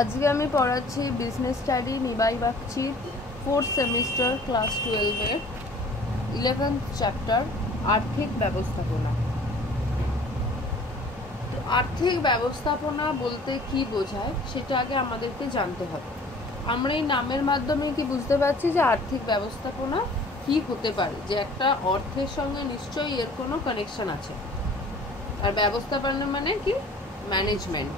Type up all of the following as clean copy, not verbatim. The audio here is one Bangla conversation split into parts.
আজকে আমি পড়াচ্ছি বিজনেস স্টাডি নিবাই বাগচির 4th সেমিস্টার ক্লাস 12-এর 11th চ্যাপ্টার আর্থিক ব্যবস্থাপনা। তো আর্থিক ব্যবস্থাপনা বলতে কি বোঝায় সেটা আগে আমাদেরকে জানতে হবে। আমরা এই নামের মাধ্যমে কি বুঝতে পারছি যে আর্থিক ব্যবস্থাপনা কি হতে পারে, যে একটা অর্থের সঙ্গে নিশ্চয়ই এর কোনো কানেকশন আছে। আর ব্যবস্থাপনা মানে কি? ম্যানেজমেন্ট।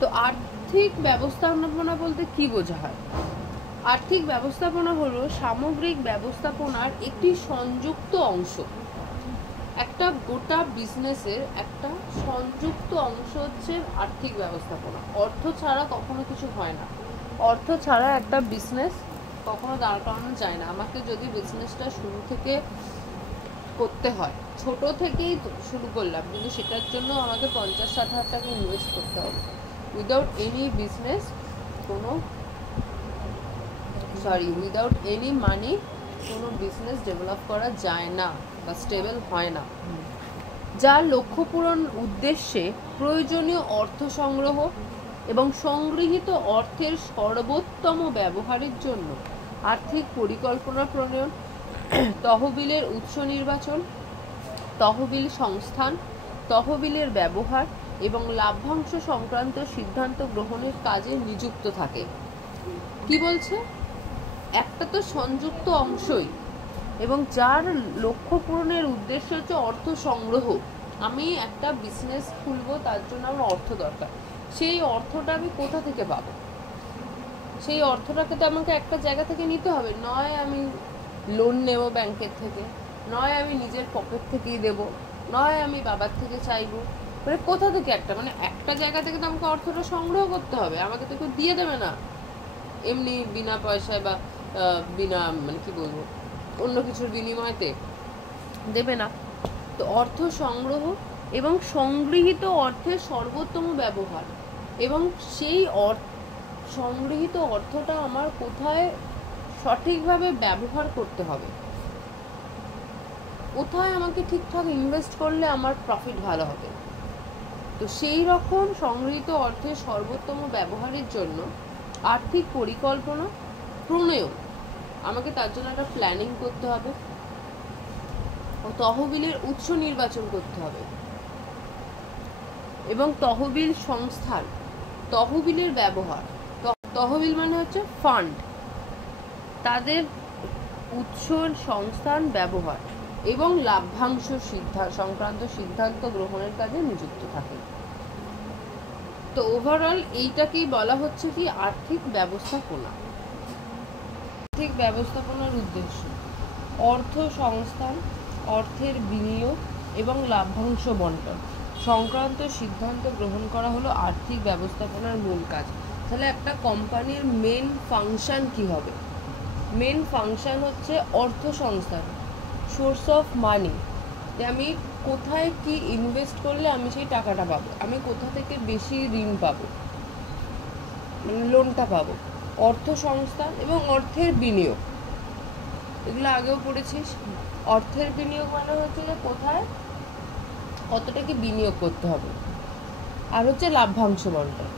তো আর্থিক ব্যবস্থাপনা বলতে কি বোঝা হয়? আর্থিক ব্যবস্থাপনা হলো সামগ্রিক ব্যবস্থাপনার একটি সংযুক্ত অংশ। একটা গোটা বিজনেসের একটা সংযুক্ত অংশ হচ্ছে আর্থিক ব্যবস্থাপনা। অর্থ ছাড়া কখনো কিছু হয় না। অর্থ ছাড়া একটা বিজনেস কখনো দাঁড় করানো যায় না। আমাকে যদি বিজনেসটা শুরু থেকে করতে হয়, ছোট থেকেই শুরু করলাম, কিন্তু সেটার জন্য আমাকে 50-60 হাজার টাকা ইনভেস্ট করতে হবে। উইদাউট এনি মানি কোনো বিজনেস ডেভেলপ করা যায় না বা স্টেবল হয় না। যার লক্ষ্য পূরণ উদ্দেশ্যে প্রয়োজনীয় অর্থ সংগ্রহ এবং সংগৃহীত অর্থের সর্বোত্তম ব্যবহারের জন্য আর্থিক পরিকল্পনা প্রণয়ন, তহবিলের উৎস নির্বাচন, তহবিল সংস্থান, তহবিলের ব্যবহার এবং লাভ্যাংশ সংক্রান্ত সিদ্ধান্ত গ্রহণের কাজে নিযুক্ত থাকে। কি বলছে? একটা তো সংযুক্ত অংশই, এবং যার লক্ষ্য পূরণের উদ্দেশ্য হচ্ছে অর্থ সংগ্রহ। আমি একটা বিজনেস খুলবো, তার জন্য আমার অর্থ দরকার। সেই অর্থটা আমি কোথা থেকে পাবো? সেই অর্থটাকে তো আমাকে একটা জায়গা থেকে নিতে হবে। নয় আমি লোন নেব ব্যাংকের থেকে, নয় আমি নিজের পকেট থেকেই দেবো, নয় আমি বাবার থেকে চাইবো। মানে কোথা থেকে একটা জায়গা থেকে তো আমাকে অর্থটা সংগ্রহ করতে হবে। আমাকে তো কেউ দিয়ে দেবে না এমনি বিনা পয়সায় বা বিনা কি বলবো, অন্য কিছুর বিনিময়তে দেবে না। তো অর্থ সংগ্রহ এবং সংগৃহীত অর্থের সর্বোত্তম ব্যবহার, এবং সেই সংগৃহীত অর্থটা আমার কোথায় সঠিকভাবে ব্যবহার করতে হবে, কোথায় আমাকে ঠিকঠাক ইনভেস্ট করলে আমার প্রফিট ভালো হবে। তো সেই রকম সংগৃহীত অর্থের সর্বোত্তম ব্যবহারের জন্য আর্থিক পরিকল্পনা প্রণয়ন, আমাকে তার জন্য একটা প্ল্যানিং করতে হবে ও তহবিলের উৎস নির্বাচন করতে হবে, এবং তহবিল সংস্থান, তহবিলের ব্যবহার, তহবিল মানে হচ্ছে ফান্ড, তাদের উৎস সংস্থান ব্যবহার এবং লাভ্যাংশ সংক্রান্ত সিদ্ধান্ত গ্রহণের কাজে নিযুক্ত থাকে। তো ওভারঅল এইটাকেই বলা হচ্ছে কি আর্থিক ব্যবস্থাপনা। আর্থিক ব্যবস্থাপনার উদ্দেশ্য অর্থ সংস্থান, অর্থের বিনিয়োগ এবং লাভ্যাংশ বন্টন সংক্রান্ত সিদ্ধান্ত গ্রহণ করা হলো আর্থিক ব্যবস্থাপনার মূল কাজ। তাহলে একটা কোম্পানির মেন ফাংশন কি হবে? মেন ফাংশন হচ্ছে অর্থ সংস্থান, সোর্স অফ মানি, যে আমি কোথায় কি ইনভেস্ট করলে আমি সেই টাকাটা পাবো, আমি কোথা থেকে বেশি ঋণ পাবো, লোনটা পাবো। অর্থ সংস্থান এবং অর্থের বিনিয়োগ, এগুলো আগেও পড়েছিস। অর্থের বিনিয়োগ মানে হচ্ছে যে কোথায় কতটা কি বিনিয়োগ করতে হবে, আর হচ্ছে লাভ্যাংশ বন্টন।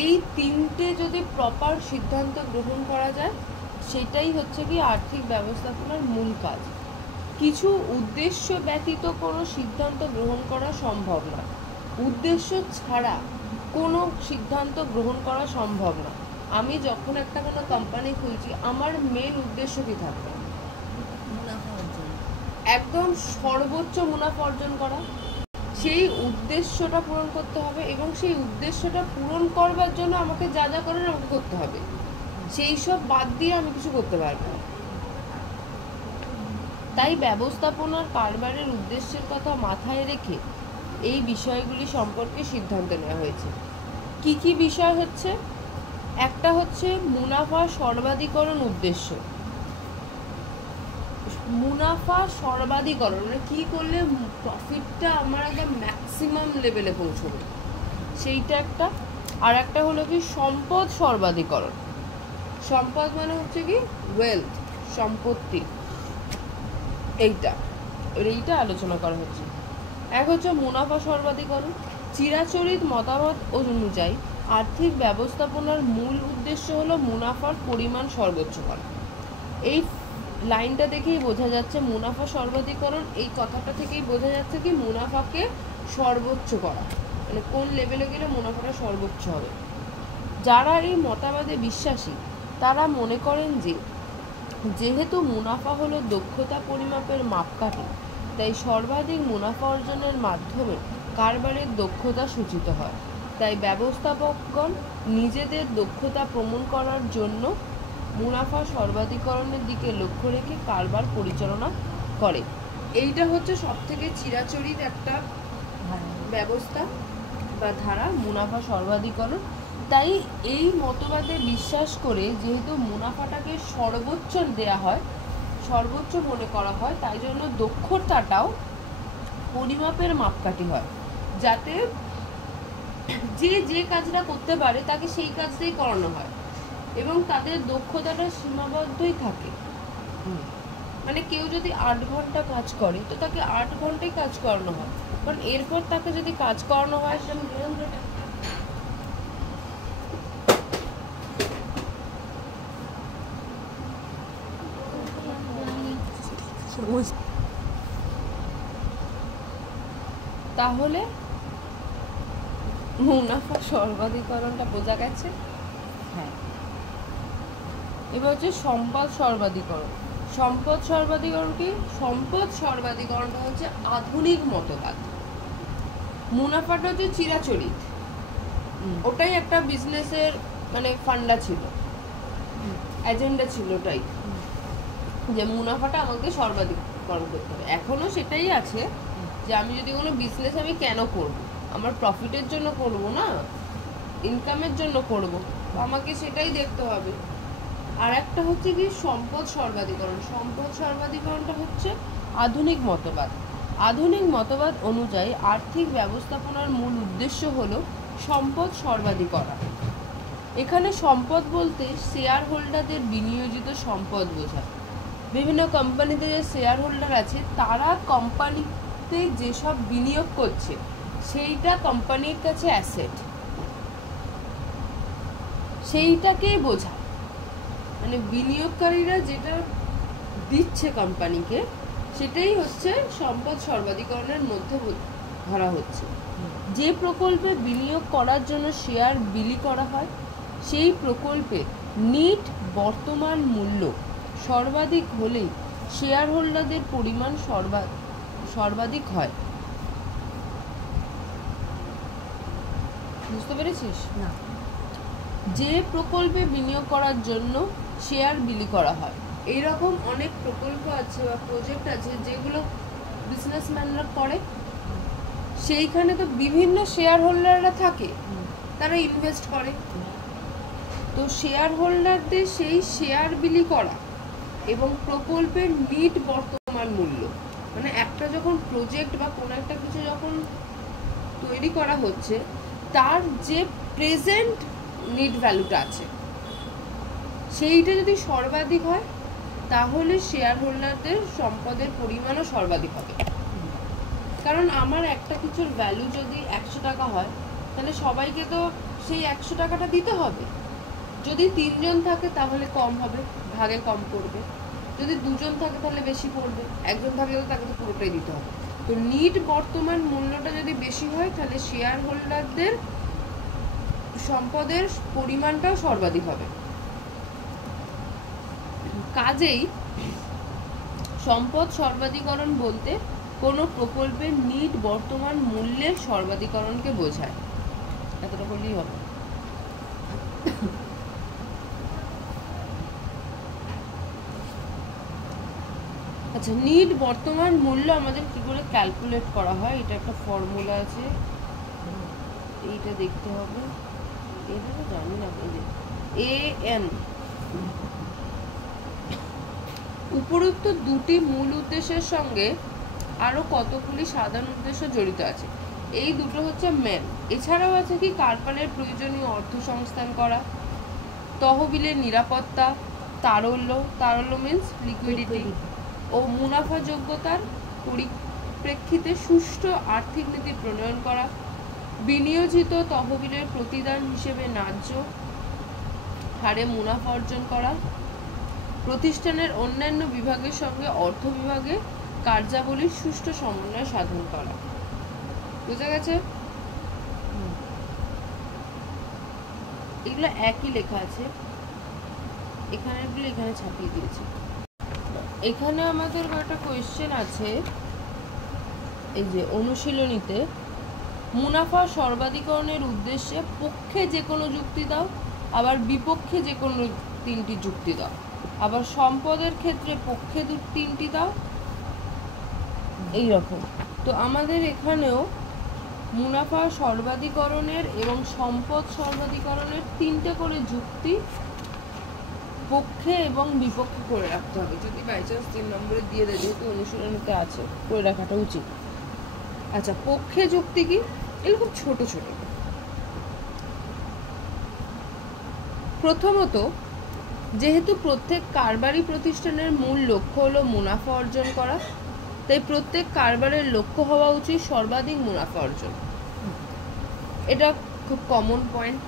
এই তিনটে যদি প্রপার সিদ্ধান্ত গ্রহণ করা যায়, সেটাই হচ্ছে কি আর্থিক ব্যবস্থাপনার মূল কাজ। কিছু উদ্দেশ্য ব্যতীত কোনো সিদ্ধান্ত গ্রহণ করা সম্ভব না। উদ্দেশ্য ছাড়া কোনো সিদ্ধান্ত গ্রহণ করা সম্ভব না। আমি যখন একটা কোনো কোম্পানি খুলছি, আমার মেন উদ্দেশ্য কি থাকবে? মুনাফা অর্জন, একদম সর্বোচ্চ মুনাফা অর্জন করা। সেই উদ্দেশ্যটা পূরণ করতে হবে, এবং সেই উদ্দেশ্যটা পূরণ করবার জন্য আমাকে যা যা করার আমাকে করতে হবে, সেই সব বাদ দিয়ে আমি কিছু করতে পারবো না। তাই ব্যবস্থাপনার কারবারের উদ্দেশ্যের কথা মাথায় রেখে এই বিষয়গুলি সম্পর্কে সিদ্ধান্ত নেওয়া হয়েছে। কি কি বিষয় হচ্ছে? একটা হচ্ছে মুনাফা সর্বাধিকরণ উদ্দেশ্য। মুনাফা সর্বাধিকরণ মানে কি করলে প্রফিটটা আমার একদম ম্যাক্সিমাম লেভেলে পৌঁছবে, সেইটা একটা। আর একটা হলো কি সম্পদ সর্বাধিকরণ। সম্পদ মানে হচ্ছে কি ওয়েলথ, সম্পত্তি, এইটা আলোচনা করা হচ্ছে। এক হচ্ছে মুনাফা সর্বাধিকরণ। চিরাচরিত মতামত অনুযায়ী আর্থিক ব্যবস্থাপনার মূল উদ্দেশ্য হলো মুনাফার পরিমাণ সর্বোচ্চ করা। এই লাইনটা দেখেই বোঝা যাচ্ছে মুনাফা সর্বাধিকরণ, এই কথাটা থেকেই বোঝা যাচ্ছে কি মুনাফাকে সর্বোচ্চ করা, মানে কোন লেভেলে গেলে মুনাফাটা সর্বোচ্চ হবে। যারা এই মতবাদে বিশ্বাসী তারা মনে করেন যে যেহেতু মুনাফা হলো দক্ষতা পরিমাপের মাপকাঠি, তাই সর্বাধিক মুনাফা অর্জনের মাধ্যমে কারবারের দক্ষতা সূচিত হয়। তাই ব্যবস্থাপকগণ নিজেদের দক্ষতা প্রমাণ করার জন্য মুনাফা সর্বাধিকরণের দিকে লক্ষ্য রেখে কারবার পরিচালনা করে। এইটা হচ্ছে সবথেকে চিরাচরিত একটা ব্যবস্থা বা ধারা, মুনাফা সর্বাধিকরণ। তাই এই মতবাদে বিশ্বাস করে যেহেতু মুনাফাটাকে সর্বোচ্চ দেয়া হয়, সর্বোচ্চ মনে করা হয়, তাই জন্য দক্ষতাটাও পরিমাপের মাপকাঠি হয়, যাতে যে যে কাজটা করতে পারে তাকে সেই কাজটাই করানো হয় এবং তাদের দক্ষতাটা সীমাবদ্ধই থাকে। মানে কেউ যদি 8 ঘন্টা কাজ করে তো তাকে 8 ঘন্টাই কাজ করানো হয়, কারণ এরপর তাকে যদি কাজ করানো হয় তাহলে মুনাফা সর্বাধিকরণটা বোঝা গেছে। হ্যাঁ, এবার হচ্ছে সম্পদ সর্বাধিকরণ। সম্পদ সর্বাধিকরণ কি? সম্পদ সর্বাধিকরণটা হচ্ছে আধুনিক মতবাদ। মুনাফাটা হচ্ছে চিরাচরিত, ওটাই একটা বিজনেসের মানে ফান্ডা ছিল, এজেন্ডা ছিল, ওটাই যে মুনাফাটা আমাকে সর্বাধিকরণ করতে হবে। এখনো সেটাই আছে যে আমি যদি কোনো বিজনেস আমি কেন করব, আমার প্রফিটের জন্য করব না, ইনকামের জন্য করব, আমাকে সেটাই দেখতে হবে। আর একটা হচ্ছে কি সম্পদ সর্বাধিকরণ। সম্পদ সর্বাধিকরণটা হচ্ছে আধুনিক মতবাদ। আধুনিক মতবাদ অনুযায়ী আর্থিক ব্যবস্থাপনার মূল উদ্দেশ্য হলো সম্পদ সর্বাধিকরণ। এখানে সম্পদ বলতে শেয়ার হোল্ডারদের বিনিয়োজিত সম্পদ বোঝায়। বিভিন্ন কোম্পানিতে যে শেয়ার হোল্ডার আছে তারা কোম্পানিতে যেসব বিনিয়োগ করছে সেইটা কোম্পানির কাছে অ্যাসেট, সেইটাকেই বোঝায়। মানে বিনিয়োগকারীরা যেটা দিচ্ছে কোম্পানিকে সেটাই হচ্ছে সম্পদ সর্বাধিকরণের মধ্যে ধরা হচ্ছে। যে প্রকল্পে বিনিয়োগ করার জন্য শেয়ার বিলি করা হয় সেই প্রকল্পের নিট বর্তমান মূল্য সর্বাধিক হলেই শেয়ার হোল্ডারদের পরিমাণ সর্বাধিক হয়। বুঝতে পেরেছিস? না, যে প্রকল্পে বিনিয়োগ করার জন্য শেয়ার বিলি করা হয়, এইরকম অনেক প্রকল্প আছে বা প্রজেক্ট আছে যেগুলো বিজনেসম্যানরা করে, সেইখানে তো বিভিন্ন শেয়ার হোল্ডাররা থাকে, তারা ইনভেস্ট করে। তো শেয়ার হোল্ডারদের সেই শেয়ার বিলি করা এবং প্রকল্পের নিট বর্তমান মূল্য, মানে একটা যখন প্রজেক্ট বা কোনো একটা কিছু যখন তৈরি করা হচ্ছে তার যে প্রেজেন্ট নিট ভ্যালুটা আছে সেইটা যদি সর্বাধিক হয় তাহলে শেয়ার হোল্ডারদের সম্পদের পরিমাণও সর্বাধিক হবে। কারণ আমার একটা কিছুর ভ্যালু যদি 100 টাকা হয় তাহলে সবাইকে তো সেই 100 টাকাটা দিতে হবে। যদি 3 জন থাকে তাহলে কম হবে, ভাগে কম পড়বে। যদি 2 জন থাকে তাহলে বেশি পড়বে, 1 জন থাকলে তো তাকে তো পুরোটাই দিতে হবে। তো নিট বর্তমান মূল্যটা যদি বেশি হয় তাহলে শেয়ার হোল্ডারদের সম্পদের পরিমাণটাও সর্বাধিক হবে। কাজেই সম্পদ সর্বাধিকরণ বলতে কোনো প্রকল্পের নিট বর্তমান মূল্যের সর্বাধিকরণকে বোঝায়। এতটা বললেই হবে। আচ্ছা, নিট বর্তমান মূল্য আমাদের কি করে ক্যালকুলেট করা হয়, এটা একটা ফর্মুলা আছে, এইটা দেখতে হবে। এটা তো জানি না, AN। উপরোক্ত দুটি মূল উদ্দেশ্যের সঙ্গে আরো কতগুলি সাধারণ উদ্দেশ্য জড়িত আছে। এই দুটো হচ্ছে মেন। এছাড়াও আছে কি কারবারের প্রয়োজনীয় অর্থ সংস্থান করা, তহবিলের নিরাপত্তা, তারল্য মিন্স লিকুইডিটি ও মুনাফা যোগ্যতার পরিপ্রেক্ষিতে সুষ্ঠু আর্থিক নীতি প্রণয়ন করা, বিনিয়োজিত তহবিলের প্রতিদান হিসেবে ন্যায্য হারে মুনাফা অর্জন করা, প্রতিষ্ঠানের অন্যান্য বিভাগের সঙ্গে অর্থ বিভাগে কার্যাবলীর সুষ্ঠু সমন্বয় সাধন করা। বুঝা গেছে? এগুলো একই লেখা আছে, এখানেগুলো এখানে ছাপিয়ে দিয়েছি। এখানে আমাদের একটা কোয়েশ্চেন আছে, এই যে অনুশীলনীতে, মুনাফা সর্বাধিকরণের উদ্দেশ্যে পক্ষে যে কোনো যুক্তি দাও, আবার বিপক্ষে যে কোনো তিনটি যুক্তি দাও, আবার সম্পদের ক্ষেত্রে পক্ষে তিনটি দাও, এই রকম। তো আমাদের এখানেও মুনাফা সর্বাধিকরণের এবং সম্পদ সর্বাধিকরণের তিনটে করে যুক্তি পক্ষে এবং বিপক্ষে করে রাখতে হবে। যদি বাই চান্স 3 নম্বরে দিয়ে দেয়, যেহেতু অনুশীলনীতে আছে, করে রাখাটা উচিত। আচ্ছা, পক্ষে যুক্তি কি? এগুলো খুব ছোট ছোট। প্রথমত, যেহেতু প্রত্যেক কারবারি প্রতিষ্ঠানের মূল লক্ষ্য হলো মুনাফা অর্জন করা, তাই প্রত্যেক কারবারের লক্ষ্য হওয়া উচিত সর্বাধিক মুনাফা অর্জন। এটা খুব কমন পয়েন্ট,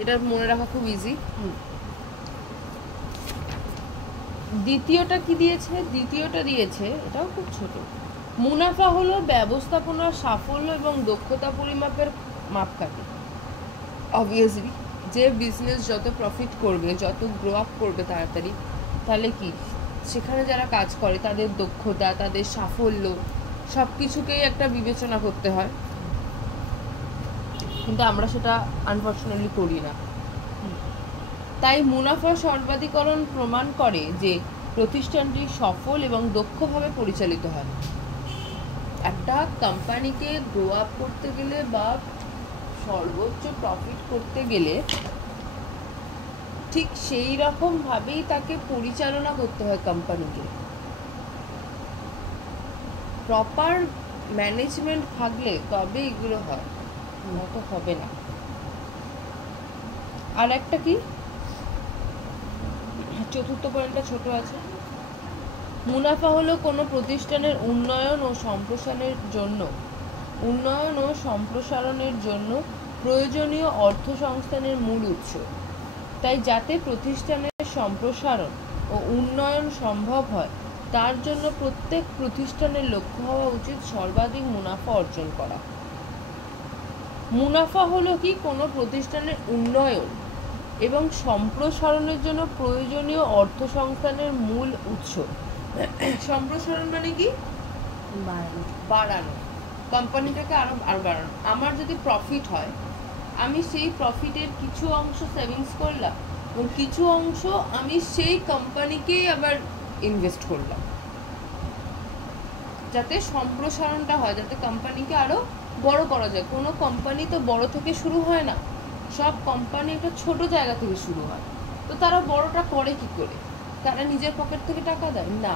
এটা মনে রাখা খুব ইজি। দ্বিতীয়টা কি দিয়েছে? দ্বিতীয়টা দিয়েছে, এটাও খুব ছোট, মুনাফা হলো ব্যবস্থাপনার সাফল্য এবং দক্ষতা পরিমাপের মাপকাঠি। অবভিয়াসলি যে বিজনেস যত প্রফিট করবে, যত গ্রো আপ করবে তাড়াতাড়ি, তাহলে কি সেখানে যারা কাজ করে তাদের দক্ষতা, তাদের সাফল্য সব কিছুকেই একটা বিবেচনা করতে হয়, কিন্তু আমরা সেটা আনফর্চুনেটলি করি না। তাই মুনাফা সর্বাধিকরণ প্রমাণ করে যে প্রতিষ্ঠানটি সফল এবং দক্ষভাবে পরিচালিত হয়। একটা কোম্পানিকে গ্রো আপ করতে গেলে বা সর্বোচ্চ প্রফিট করতে গেলে ঠিক সেই রকম ভাবেই তাকে পরিচালনা করতে হয়। কোম্পানিকে প্রপার ম্যানেজমেন্ট থাকলে তবে এগুলো হয়, নয়তো হবে না। আর একটা কি, চতুর্থ পয়েন্টটা ছোট আছে, মুনাফা হলো কোনো প্রতিষ্ঠানের উন্নয়ন ও সম্প্রসারণের জন্য প্রয়োজনীয় অর্থ সংস্থানের মূল উৎস। তাই যাতে প্রতিষ্ঠানের সম্প্রসারণ ও উন্নয়ন সম্ভব হয়, তার জন্য প্রত্যেক প্রতিষ্ঠানের লক্ষ্য হওয়া উচিত সর্বাধিক মুনাফা অর্জন করা। মুনাফা হলো কি কোনো প্রতিষ্ঠানের উন্নয়ন এবং সম্প্রসারণের জন্য প্রয়োজনীয় অর্থ সংস্থানের মূল উৎস। সম্প্রসারণ মানে কি? বাড়ানো, কোম্পানিটাকে আরো বাড়ানো। আমার যদি প্রফিট হয়, আমি সেই প্রফিটের কিছু অংশ সেভিংস করলাম এবং কিছু অংশ আমি সেই কোম্পানিকেই আবার ইনভেস্ট করলাম, যাতে সম্প্রসারণটা হয়, যাতে কোম্পানিকে আরো বড় করা যায়। কোনো কোম্পানি তো বড় থেকে শুরু হয় না, সব কোম্পানি একটা ছোট জায়গা থেকে শুরু হয়। তো তারা বড়টা করে কি করে? তারা নিজের পকেট থেকে টাকা দেয় না,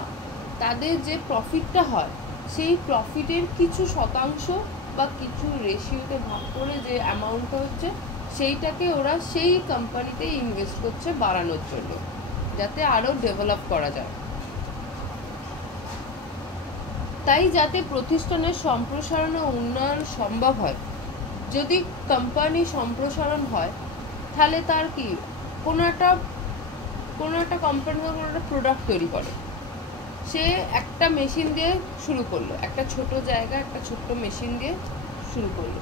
তাদের যে প্রফিটটা হয় সেই প্রফিটের কিছু শতাংশ বা কিছু রেশিওতে ভাগ করে যে অ্যামাউন্টটা হচ্ছে, সেইটাকে ওরা সেই কোম্পানিতে ইনভেস্ট করছে বাড়ানোর জন্য, যাতে আরো ডেভেলপ করা যায়। তাই যাতে প্রতিষ্ঠানের সম্প্রসারণ ও উন্নয়ন সম্ভব হয়, যদি কোম্পানি সম্প্রসারণ হয়, তাহলে তার কি কোনো একটা কোম্পানি কোনো একটা প্রোডাক্ট তৈরি করে, সে একটা মেশিন দিয়ে শুরু করলো, একটা ছোট জায়গা, একটা ছোট্ট মেশিন দিয়ে শুরু করলো।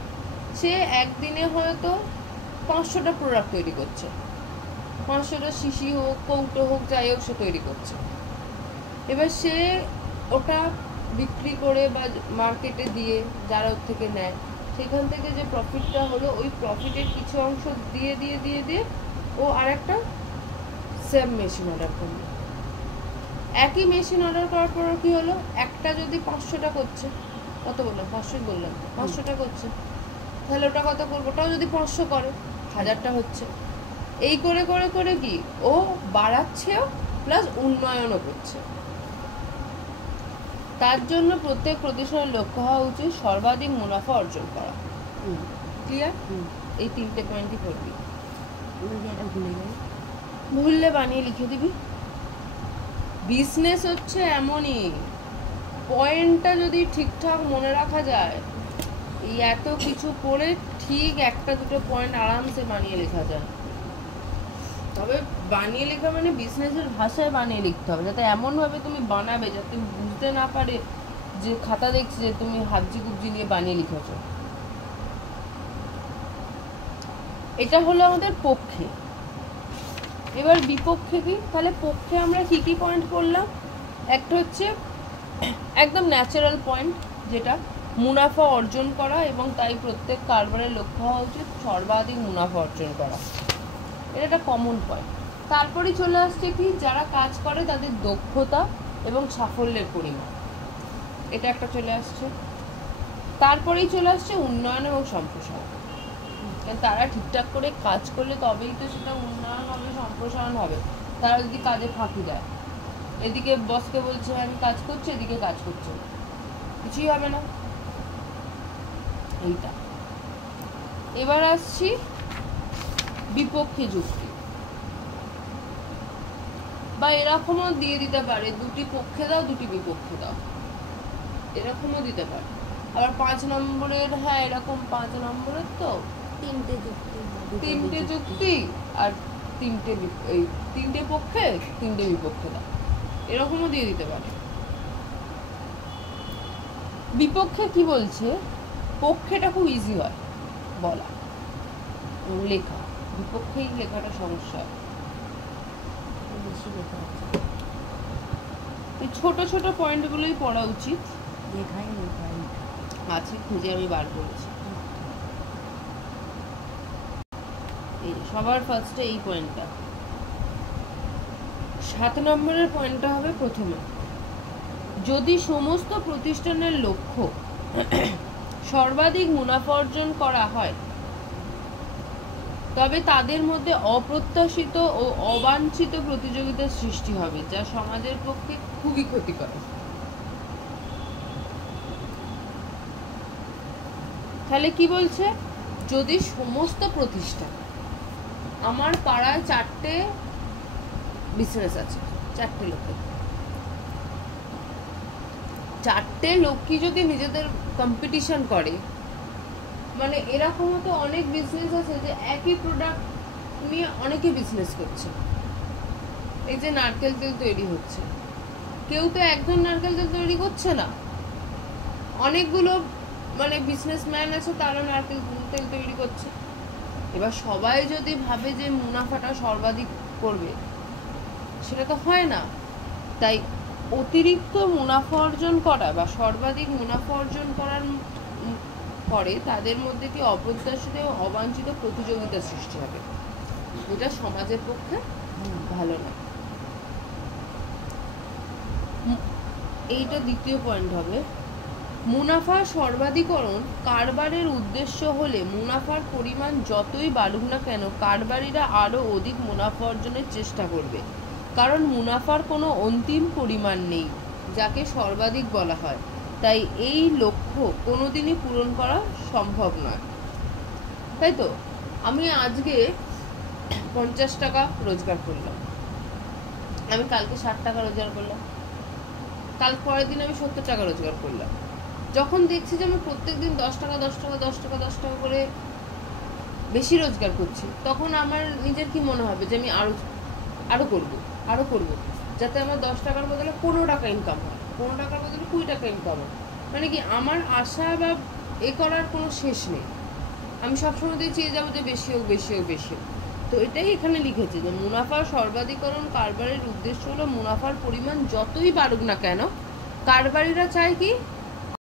সে একদিনে হয়তো 500টা প্রোডাক্ট তৈরি করছে, 500টা শিশি হোক, কৌটো হোক, যাই হোক, সে তৈরি করছে। এবার সে ওটা বিক্রি করে বা মার্কেটে দিয়ে যারা ওর থেকে নেয়, সেখান থেকে যে প্রফিটটা হলো, ওই প্রফিটের কিছু অংশ দিয়ে দিয়ে দিয়ে দিয়ে ও আর একটা সেম মেশিন অর্ডার করলো। একই মেশিন অর্ডার করার পর কি হলো, একটা যদি 500টা করছে, কত বললাম? 500 বললাম, 500টা করছে, তাহলে ওটা কত করবো? ওটাও যদি 500 করে, 1000টা হচ্ছে। এই করে করে করে কি ও বাড়াচ্ছেও প্লাস উন্নয়নও করছে। তার জন্য প্রত্যেক প্রতিষ্ঠানের লক্ষ্য হওয়া উচিত সর্বাধিক মুনাফা অর্জন করা। ক্লিয়ার? এই 3টে পয়েন্টই করবি, ভুললে বানিয়ে লিখে দিবি। বিজনেস হচ্ছে এমনই, পয়েন্টটা যদি ঠিকঠাক মনে রাখা যায়, এই এত কিছু পড়ে ঠিক একটা দুটো পয়েন্ট আরামসে বানিয়ে লেখা যায়। তবে বানিয়ে লেখা মানে বিজনেসের ভাষায় বানিয়ে লিখতে হবে, যাতে এমনভাবে তুমি বানাবে যাতে বুঝতে না পারে যে খাতা দেখছে যে তুমি হাবজি কুবজি নিয়ে বানিয়ে লিখেছ। এটা হলো আমাদের পক্ষে। এবার বিপক্ষে কি? তাহলে পক্ষে আমরা কি কি পয়েন্ট করলাম? একটা হচ্ছে একদম ন্যাচারাল পয়েন্ট, যেটা মুনাফা অর্জন করা, এবং তাই প্রত্যেক কারবারের লক্ষ্য হওয়া উচিত সর্বাধিক মুনাফা অর্জন করা। এটা একটা কমন পয়েন্ট। তারপরে চলে আসছে কি, যারা কাজ করে তাদের দক্ষতা এবং সাফল্যের পরিমাণ, এটা একটা চলে আসছে। তারপরেই চলে আসছে উন্নয়ন এবং সম্প্রসারণ, কারণ তারা ঠিকঠাক করে কাজ করলে তবেই তো সেটা উন্নয়ন হবে, সম্প্রসারণ হবে। তারা যদি কাজে ফাঁকি দেয়, এদিকে বসকে বলছে আমি কাজ করছি, এদিকে কাজ করছে, কিছুই হবে না। এইটা। এবার আসছি বিপক্ষে যুক্তি, বা এরকমও দিয়ে দিতে পারে, দুটি পক্ষে দাও দুটি বিপক্ষে দাও, এরকমও দিতে পারে। আবার 5 নম্বরের, হ্যাঁ এরকম 5 নম্বরের তো তিনটে যুক্তি আর তিনটে পক্ষে 3টে বিপক্ষে দাও, এরকমও দিয়ে দিতে পারে। বিপক্ষে কি বলছে? পক্ষেটা খুব ইজি হয় বলা, লেখা। বিপক্ষেই লেখাটা সমস্যা হয়, বেশি লেখা এই ছোট ছোট পয়েন্টগুলোই পড়া উচিত। আছে, খুঁজে আমি বার করেছি। এই সবার ফার্স্টে এই পয়েন্টটা। 7 নম্বরের পয়েন্টটা হবে প্রথমে, যদি সমস্ত প্রতিষ্ঠানের লক্ষ্য সর্বাধিক মুনাফা অর্জন করা হয়, তবে তাদের মধ্যে অপ্রত্যাশিত ও অবাঞ্ছিত প্রতিযোগিতার সৃষ্টি হবে, যা সমাজের পক্ষে খুবই ক্ষতিকর। তাহলে কি বলছে? যদি সমস্ত প্রতিষ্ঠান, আমার পাড়ায় 4টে বিজনেস আছে, 4টে লোকের, 4টে লোকই যদি নিজেদের কম্পিটিশন করে, মানে এরকমও তো অনেক বিজনেস আছে যে একই প্রোডাক্ট নিয়ে অনেকে বিজনেস করছে। এই যে নারকেল তেল তৈরি হচ্ছে, কেউ তো একজন নারকেল তেল তৈরি করছে না, অনেকগুলো মানে বিজনেসম্যান আছে তারা নারকেল তেল তৈরি করছে। এবার সবাই যদি ভাবে যে মুনাফাটা সর্বাধিক করবে, সেটা তো হয় না। তাই অতিরিক্ত মুনাফা অর্জন করা বা সর্বাধিক মুনাফা অর্জন করার পরে তাদের মধ্যে কি অপ্রত্যাশিত ও অবাঞ্ছিত প্রতিযোগিতা সৃষ্টি হবে, যেটা সমাজের পক্ষে ভালো না। এইটা দ্বিতীয় পয়েন্ট হবে। মুনাফা সর্বাধিকরণ কারবারের উদ্দেশ্য হলে মুনাফার পরিমাণ যতই বাড়ুক না কেন, কারবারিরা আরও অধিক মুনাফা অর্জনের চেষ্টা করবে, কারণ মুনাফার কোনো অন্তিম পরিমাণ নেই যাকে সর্বাধিক বলা হয়। তাই এই লক্ষ্য কোনোদিনই পূরণ করা সম্ভব নয়। তাই তো আমি আজকে 50 টাকা রোজগার করলাম, আমি কালকে 60 টাকা রোজগার করলাম, কাল পরের দিন আমি 70 টাকা রোজগার করলাম। যখন দেখছি যে আমি প্রত্যেকদিন 10 টাকা 10 টাকা 10 টাকা 10 টাকা করে বেশি রোজগার করছি, তখন আমার নিজের কি মনে হবে যে আমি আরো করব, যাতে আমার 10 টাকার বদলে 15 টাকা ইনকাম হয়, 15 টাকার বদলে 20 টাকা ইনকাম হয়। মানে কি, আমার আশা বা এ করার কোনো শেষ নেই। আমি সবসময় চেয়ে যাবো যে বেশি হোক বেশি হোক বেশি হোক। তো এটাই এখানে লিখেছে যে মুনাফা সর্বাধিকরণ কারবারের উদ্দেশ্য হলো মুনাফার পরিমাণ যতই বাড়ুক না কেন, কারবারিরা চায় কি